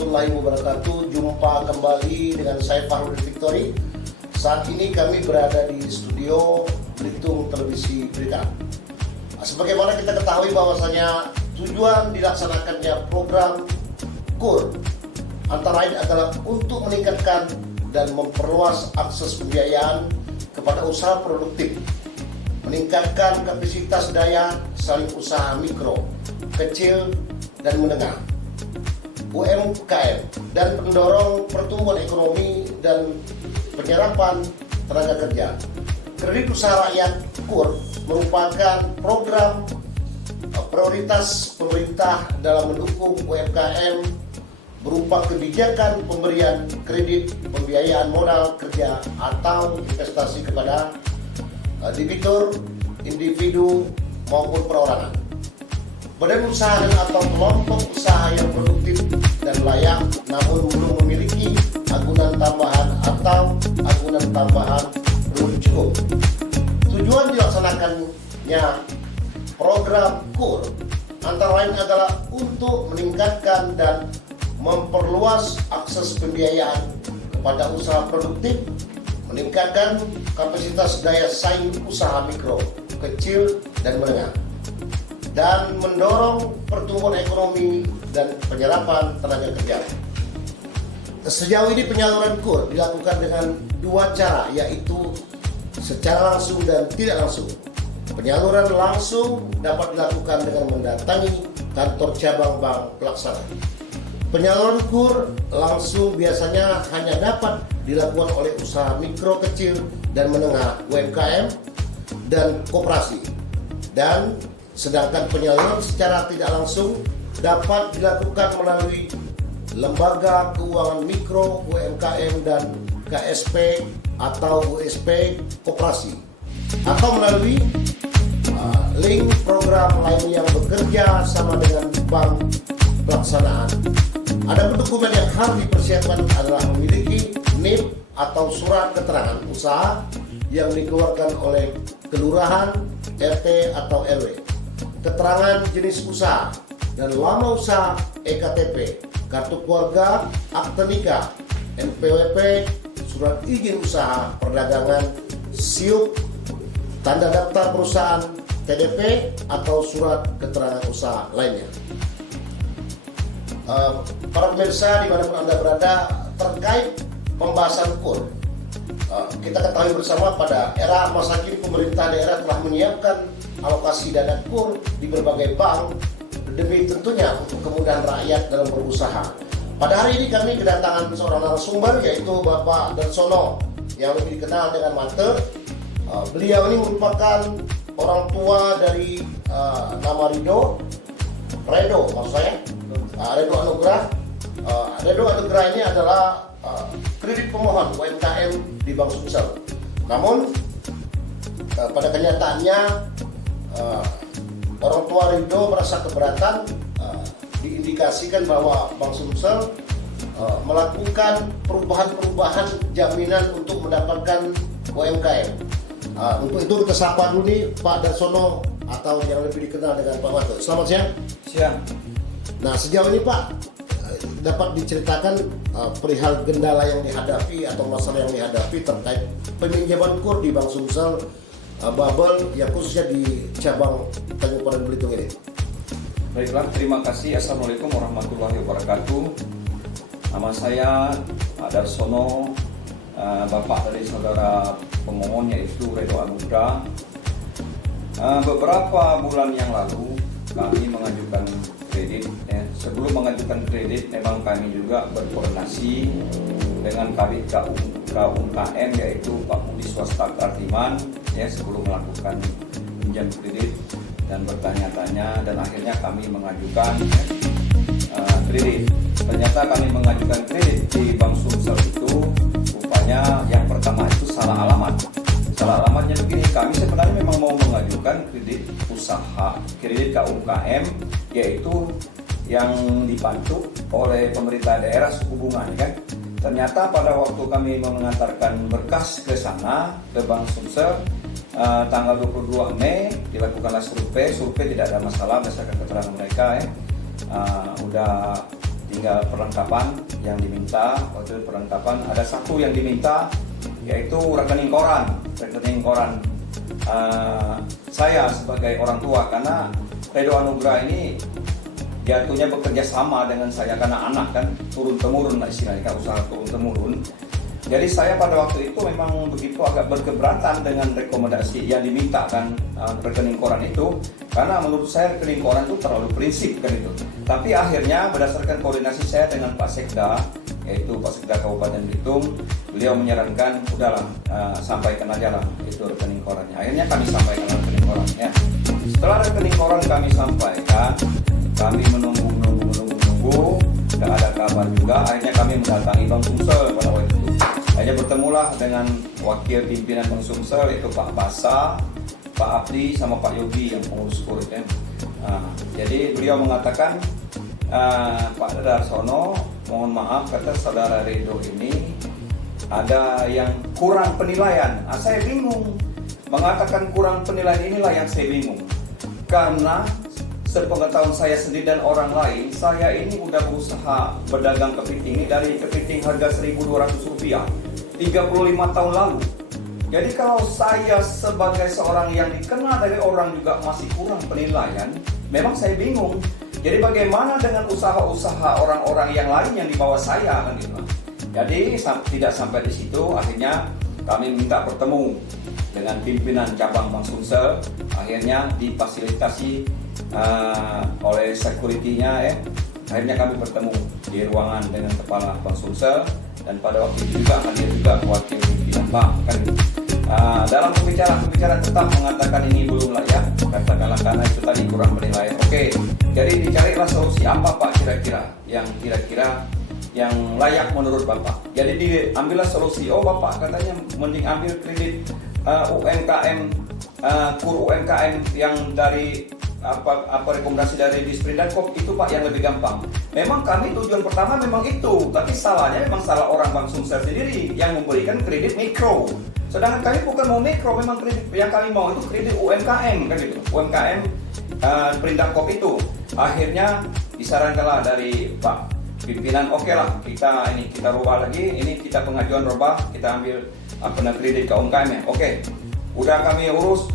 warahmatullahi wabarakatuh. Jumpa kembali dengan saya Farudin Victory. Saat ini kami berada di studio Belitung Televisi Berita. Sebagaimana kita ketahui bahwasanya tujuan dilaksanakannya program KUR antara lain adalah untuk meningkatkan dan memperluas akses pembiayaan kepada usaha produktif, meningkatkan kapasitas daya saing usaha mikro, kecil, dan menengah, UMKM, dan mendorong pertumbuhan ekonomi dan penyerapan tenaga kerja. Kredit Usaha Rakyat KUR merupakan program prioritas pemerintah dalam mendukung UMKM berupa kebijakan pemberian kredit pembiayaan modal kerja atau investasi kepada debitur, individu maupun perorangan, badan usaha dan atau kelompok usaha yang produktif dan layak namun belum memiliki agunan tambahan atau agunan tambahan belum cukup. Tujuan dilaksanakannya program KUR antara lain adalah untuk meningkatkan dan memperluas akses pembiayaan kepada usaha produktif, meningkatkan kapasitas daya saing usaha mikro, kecil, dan menengah, dan mendorong pertumbuhan ekonomi dan penyerapan tenaga kerja. Sejauh ini penyaluran KUR dilakukan dengan dua cara, yaitu secara langsung dan tidak langsung. Penyaluran langsung dapat dilakukan dengan mendatangi kantor cabang bank pelaksana. Penyaluran KUR langsung biasanya hanya dapat dilakukan oleh usaha mikro, kecil, dan menengah, UMKM, dan koperasi. Dan sedangkan penyaluran secara tidak langsung dapat dilakukan melalui lembaga keuangan mikro, UMKM, dan KSP atau USP koperasi, atau melalui link program lain yang bekerja sama dengan bank pelaksanaan. Ada dokumen yang harus dipersiapkan adalah memiliki NIP atau surat keterangan usaha yang dikeluarkan oleh kelurahan, RT, atau RW, keterangan jenis usaha dan lama usaha, EKTP, kartu keluarga, akte nikah, NPWP, surat izin usaha perdagangan, SIUP, tanda daftar perusahaan, TDP, atau surat keterangan usaha lainnya. Para pemirsa dimanapun Anda berada, terkait pembahasan KUR, kita ketahui bersama pada era masa kini pemerintah daerah telah menyiapkan alokasi dana KUR di berbagai bank demi tentunya untuk kemudahan rakyat dalam berusaha. Pada hari ini kami kedatangan seorang narasumber, yaitu Bapak Darsono yang lebih dikenal dengan Mate. Beliau ini merupakan orang tua dari nama Redo maksud saya, Redo Anugrah. Redo Anugrah ini adalah kredit pemohon UMKM di Bank Sumsel. Namun pada kenyataannya orang tua Redo merasa keberatan, diindikasikan bahwa Bank Sumsel melakukan perubahan jaminan untuk mendapatkan UMKM. Untuk itu kita sapa dulu nih Pak Darsono atau yang lebih dikenal dengan Pak Mate. Selamat siang. Siang. Nah, sejauh ini Pak, dapat diceritakan perihal kendala yang dihadapi atau masalah yang dihadapi terkait peminjaman KUR di Bank Sumsel Babel yang khususnya di cabang Tanjung Padang Belitung ini. Baiklah, terima kasih. Assalamualaikum warahmatullahi wabarakatuh. Nama saya Pak Darsono, bapak dari saudara pemohon yaitu Redo Anugrah. Beberapa bulan yang lalu kami mengajukan kredit. Sebelum mengajukan kredit, memang kami juga berkoordinasi dengan Kabit KUMKM yaitu Pak Budi Swasta Kartiman sebelum melakukan pinjam kredit dan bertanya-tanya, dan akhirnya kami mengajukan kredit. Ternyata kami mengajukan kredit di Bank Sumsel itu rupanya yang pertama itu salah alamat. Salah alamatnya begini, kami sebenarnya memang mau mengajukan kredit usaha, kredit KUMKM, yaitu yang dibantu oleh pemerintah daerah suku bunga, kan? Ternyata pada waktu kami mengantarkan berkas ke sana, ke Bank Sumsel, tanggal 22 Mei dilakukanlah survei tidak ada masalah berdasarkan keterangan mereka, udah tinggal perlengkapan yang diminta. Waktu itu perlengkapan ada satu yang diminta, yaitu rekening koran saya sebagai orang tua, karena Redo Anugrah ini jatuhnya bekerja sama dengan saya karena anak kan, turun temurun lah istilahnya, kan usaha turun temurun. Jadi saya pada waktu itu memang begitu agak berkeberatan dengan rekomendasi yang diminta kan, rekening koran itu, karena menurut saya rekening koran itu terlalu prinsip kan itu. Tapi akhirnya berdasarkan koordinasi saya dengan Pak Sekda, yaitu Pak Sekda Kabupaten Belitung, beliau menyarankan udahlah sampaikan aja lah itu rekening korannya. Akhirnya kami sampaikan rekening korannya. Setelah rekening koran kami sampaikan, kami menunggu, tidak ada kabar juga. Akhirnya kami mendatangi Bang Sumsel pada waktu itu. Akhirnya bertemulah dengan wakil pimpinan Bang Sumsel, yaitu Pak Basa, Pak Abdi, sama Pak Yogi yang pengurus KUR ya. Jadi beliau mengatakan, Pak Darsono, mohon maaf, kata saudara Redo ini ada yang kurang penilaian. Saya bingung, mengatakan kurang penilaian inilah yang saya bingung. Karena sepengetahuan saya sendiri dan orang lain, saya ini udah berusaha berdagang kepiting ini dari kepiting harga Rp1.200 35 tahun lalu. Jadi kalau saya sebagai seorang yang dikenal dari orang juga masih kurang penilaian, memang saya bingung. Jadi bagaimana dengan usaha-usaha orang-orang yang lain yang di bawah saya kan gitu. Jadi tidak sampai di situ, akhirnya kami minta bertemu dengan pimpinan cabang Bang Sumsel. Akhirnya difasilitasi oleh security-nya ya. Akhirnya kami bertemu di ruangan dengan kepala Bang Sumsel, dan pada waktu itu juga hadir juga wakil pimpinan bank kan. Dalam pembicaraan tetap mengatakan ini belum layak, katakanlah karena itu tadi kurang penilaian. Oke, jadi dicarilah solusi apa Pak kira-kira yang layak menurut Bapak. Jadi diambillah solusi. Oh Bapak katanya mending ambil kredit UMKM, KUR UMKM yang dari apa rekomendasi dari Disprindankop itu Pak yang lebih gampang. Memang kami tujuan pertama memang itu, tapi salahnya memang salah orang Bang Sumsel sendiri yang memberikan kredit mikro. Sedangkan kami bukan mau mikro, memang kredit yang kami mau itu kredit UMKM kan gitu. UMKM Prindankop itu. Akhirnya disarankanlah dari Pak pimpinan, oke lah kita rubah lagi, ini kita pengajuan rubah, kita ambil kredit ke UMKM ya. Oke. Udah kami urus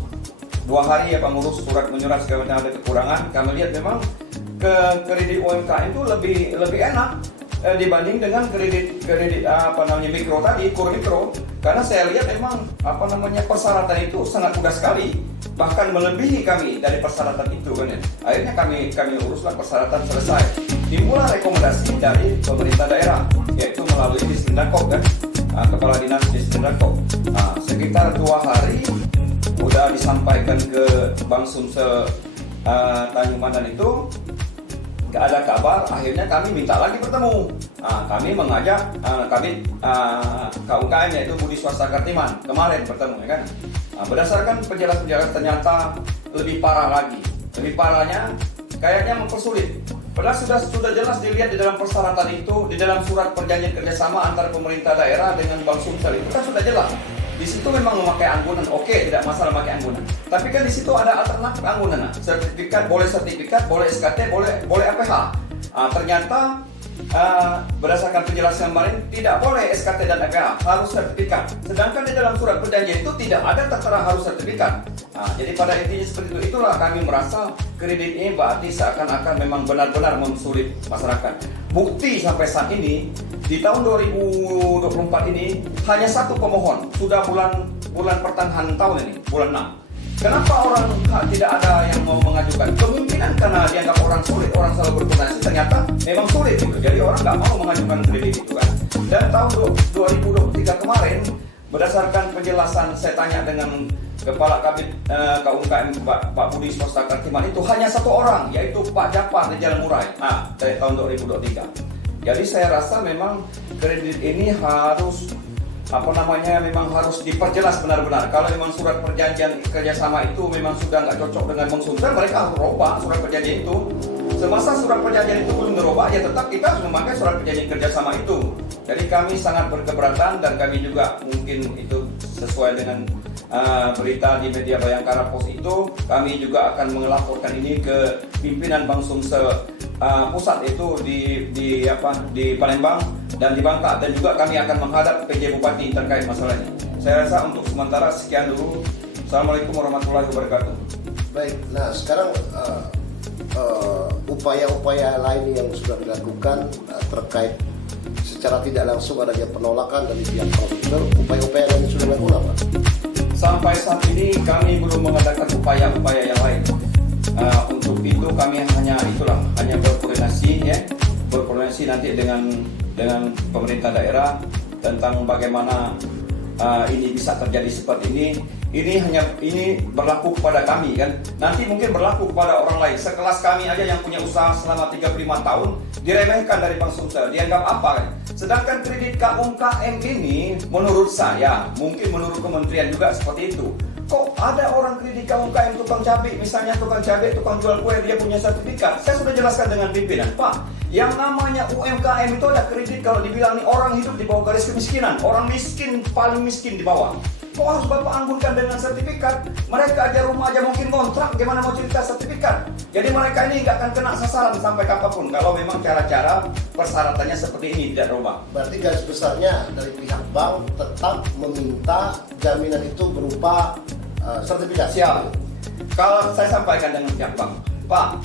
2 hari ya Pak, ngurus surat menyurat segala macam ada kekurangan. Kami lihat memang kredit UMKM itu lebih enak dibanding dengan kredit mikro tadi, KUR mikro. Karena saya lihat memang persyaratan itu sangat mudah sekali, bahkan melebihi kami dari persyaratan itu kan ya. Akhirnya kami uruslah persyaratan selesai. Dimulai rekomendasi dari pemerintah daerah, yaitu melalui Disprindankop kan, kepala dinas Disprindankop. Sekitar 2 hari udah disampaikan ke Bang Sumsel Tanjung Pandan itu, nggak ada kabar. Akhirnya kami minta lagi bertemu. Kami mengajak KUKM yaitu Budi Swasta Kartiman kemarin bertemu ya kan. Berdasarkan penjelasan ternyata lebih parah lagi. Lebih parahnya kayaknya mempersulit. Padahal sudah jelas dilihat di dalam persyaratan itu, di dalam surat perjanjian kerjasama antara pemerintah daerah dengan Bang Sumsel itu kan sudah jelas. Di situ memang memakai anggunan, oke, tidak masalah memakai anggunan. Tapi kan di situ ada alternatif anggunan, sertifikat, boleh SKT, boleh APH. Ternyata berdasarkan penjelasan kemarin tidak boleh SKT dan APH, harus sertifikat. Sedangkan di dalam surat perjanjian itu tidak ada tertera harus sertifikat. Jadi pada intinya seperti itu. Itulah kami merasa kredit ini berarti seakan-akan memang benar-benar memsulit masyarakat. Bukti sampai saat ini di tahun 2024 ini hanya satu pemohon, sudah bulan pertengahan tahun ini, bulan 6. Kenapa orang tidak ada yang mau mengajukan? Kemungkinan karena dianggap orang sulit, orang selalu berkoordinasi, ternyata memang sulit gitu. Jadi orang nggak mau mengajukan kredit itu kan. Dan tahun 2023 kemarin, berdasarkan penjelasan saya tanya dengan Kepala Kabit KUMKM Pak Budi Swasta Kartiman itu hanya 1 orang, yaitu Pak Japar di Jalan Murai. Dari tahun 2023. Jadi saya rasa memang kredit ini harus memang harus diperjelas benar-benar. Kalau memang surat perjanjian kerjasama itu memang sudah nggak cocok dengan Bang Sumsel, mereka harus robah surat perjanjian itu. Semasa surat perjanjian itu belum dirubah, ya tetap kita harus memakai surat perjanjian kerjasama itu. Jadi kami sangat berkeberatan, dan kami juga mungkin itu sesuai dengan berita di media Bayangkara Pos itu, kami juga akan melaporkan ini ke pimpinan Bank Sumsel pusat itu di Palembang dan di Bangka, dan juga kami akan menghadap PJ Bupati terkait masalah ini. Saya rasa untuk sementara sekian dulu. Assalamualaikum warahmatullahi wabarakatuh. Baik, nah sekarang upaya-upaya lain yang sudah dilakukan terkait secara tidak langsung adanya penolakan dari pihak Sumsel, upaya-upaya lain yang sudah dilakukan apa? Sampai saat ini kami belum mengadakan upaya-upaya yang lain. Untuk itu kami hanya berkoordinasi nanti dengan pemerintah daerah tentang bagaimana ini bisa terjadi seperti ini. Ini berlaku kepada kami kan. Nanti mungkin berlaku kepada orang lain. Sekelas kami aja yang punya usaha selama 35 tahun diremehkan dari Bank Sumsel. Dianggap apa kan? Sedangkan kredit KUMKM ini menurut saya, mungkin menurut kementerian juga seperti itu. Kok ada orang kredit KUMKM tukang cabai, misalnya tukang cabai, tukang jual kue, dia punya sertifikat. Saya sudah jelaskan dengan pimpinan, Pak, yang namanya UMKM itu ada kredit kalau dibilang nih orang hidup di bawah garis kemiskinan, orang miskin paling miskin di bawah. Kok harus Bapak anggunkan dengan sertifikat? Mereka aja rumah aja mungkin kontrak, gimana mau cerita sertifikat? Jadi mereka ini nggak akan kena sasaran sampai kapanpun kalau memang cara-cara persyaratannya seperti ini tidak berubah. Berarti garis besarnya dari pihak bank tetap meminta jaminan itu berupa sertifikat. Siap. Kalau saya sampaikan dengan pihak bank, Pak,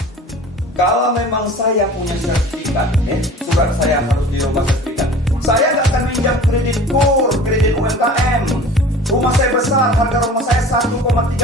kalau memang saya punya sertifikat, surat saya harus dirubah sertifikat. Saya nggak akan minjam kredit KUR, kredit UMKM. Rumah saya besar, harga rumah saya 1,3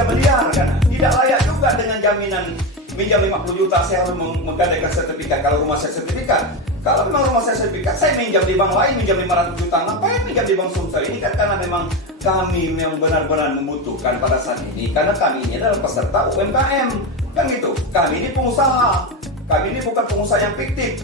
miliar kan. Tidak layak juga dengan jaminan minjam 50 juta saya harus menggadaikan sertifikat. Kalau rumah saya sertifikat, kalau memang rumah saya sertifikat, saya minjam di bank lain minjam 500 juta. Ngapain minjam di Bank Sumsel? Ini kan karena memang kami yang benar-benar membutuhkan pada saat ini, karena kami ini adalah peserta UMKM kan gitu. Kami ini pengusaha. Kami ini bukan pengusaha yang fiktif.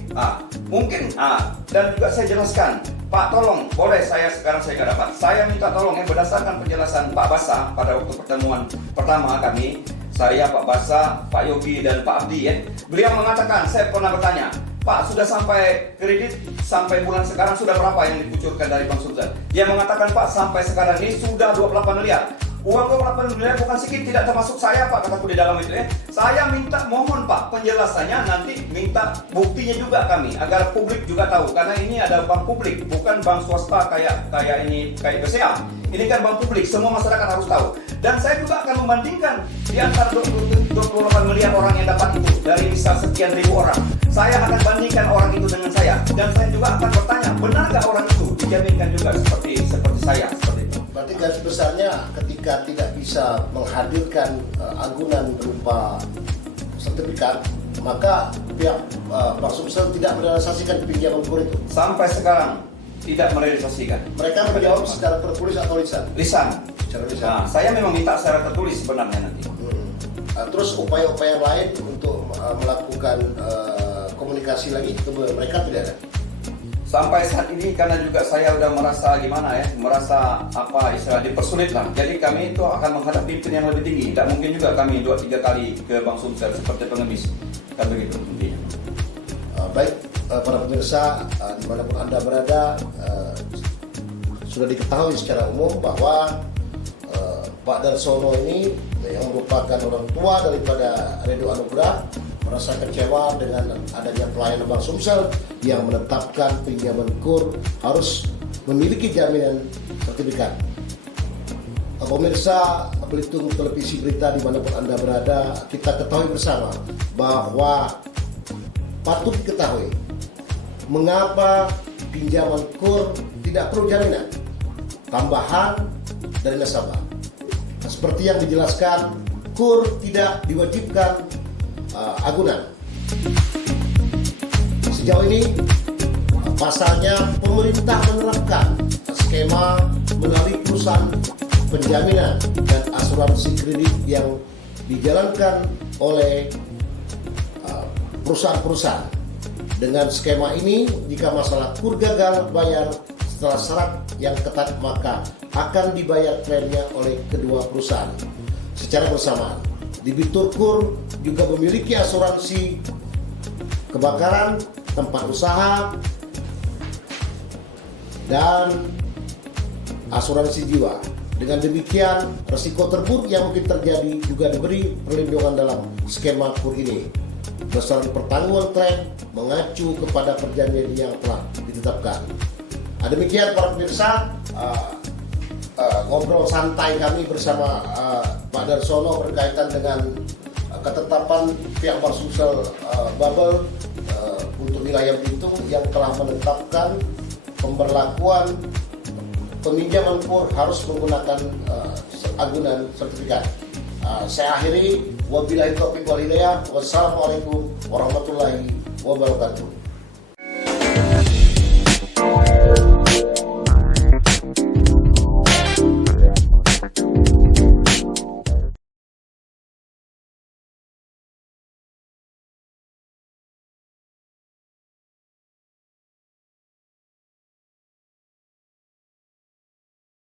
Dan juga saya jelaskan, Pak, tolong, boleh saya nggak dapat. Saya minta tolong berdasarkan penjelasan Pak Basa pada waktu pertemuan pertama kami, saya, Pak Basa, Pak Yogi dan Pak Abdi beliau mengatakan, saya pernah bertanya, Pak, sudah sampai kredit sampai bulan sekarang sudah berapa yang dikucurkan dari Bank Sumsel? Dia mengatakan, Pak, sampai sekarang ini sudah 28 miliar. Uang 28 miliar bukan sedikit, tidak termasuk saya, Pak, kataku di dalam itu Saya minta, mohon Pak, penjelasannya nanti minta buktinya juga kami, agar publik juga tahu. Karena ini ada bank publik, bukan bank swasta kayak BCA. Ini kan bank publik, semua masyarakat harus tahu. Dan saya juga akan membandingkan di antara 28 miliar orang yang dapat itu, dari bisa sekian ribu orang. Saya akan bandingkan orang itu dengan saya. Dan saya juga akan bertanya, benar nggak orang itu dijaminkan juga seperti saya, seperti itu. Berarti garis besarnya ketika tidak bisa menghadirkan agunan berupa sertifikat, maka pihak Bank Sumsel tidak merealisasikan pinjaman KUR itu. Sampai sekarang tidak merealisasikan. Mereka menjawab secara tertulis atau lisan? Lisan. Secara lisan. Nah, saya memang minta secara tertulis sebenarnya nanti. Terus upaya-upaya lain untuk melakukan komunikasi lagi ke mereka tidak ada? Sampai saat ini karena juga saya udah merasa merasa dipersulit lah. Jadi kami itu akan menghadap pimpinan yang lebih tinggi. Tidak mungkin juga kami 2-3 kali ke Bank Sumsel seperti pengemis. Kan begitu intinya. Baik, para pemirsa dimanapun Anda berada, sudah diketahui secara umum bahwa Pak Darsono ini yang merupakan orang tua daripada Ridho Anugrah merasa kecewa dengan adanya pelayanan Bank Sumsel yang menetapkan pinjaman KUR harus memiliki jaminan sertifikat. Pemirsa Belitung Televisi Berita dimanapun Anda berada, kita ketahui bersama bahwa patut diketahui mengapa pinjaman KUR tidak perlu jaminan tambahan dari nasabah. Seperti yang dijelaskan, KUR tidak diwajibkan agunan. Sejauh ini pasalnya pemerintah menerapkan skema melalui perusahaan penjaminan dan asuransi kredit yang dijalankan oleh perusahaan-perusahaan. Dengan skema ini, jika masalah KUR gagal bayar setelah syarat yang ketat, maka akan dibayar klaimnya oleh kedua perusahaan secara bersamaan. Debitur KUR juga memiliki asuransi kebakaran tempat usaha dan asuransi jiwa. Dengan demikian, resiko terburuk yang mungkin terjadi juga diberi perlindungan dalam skema KUR ini. Besaran pertanggungan klaim mengacu kepada perjanjian yang telah ditetapkan. Demikian para pemirsa, ngobrol santai kami bersama Pak Darsono berkaitan dengan ketetapan pihak Bank Sumsel Babel untuk wilayah Belitung yang telah menetapkan pemberlakuan peminjaman KUR harus menggunakan agunan sertifikat. Saya akhiri, wabillahi taufiq wal hidayah. Wassalamualaikum warahmatullahi wabarakatuh.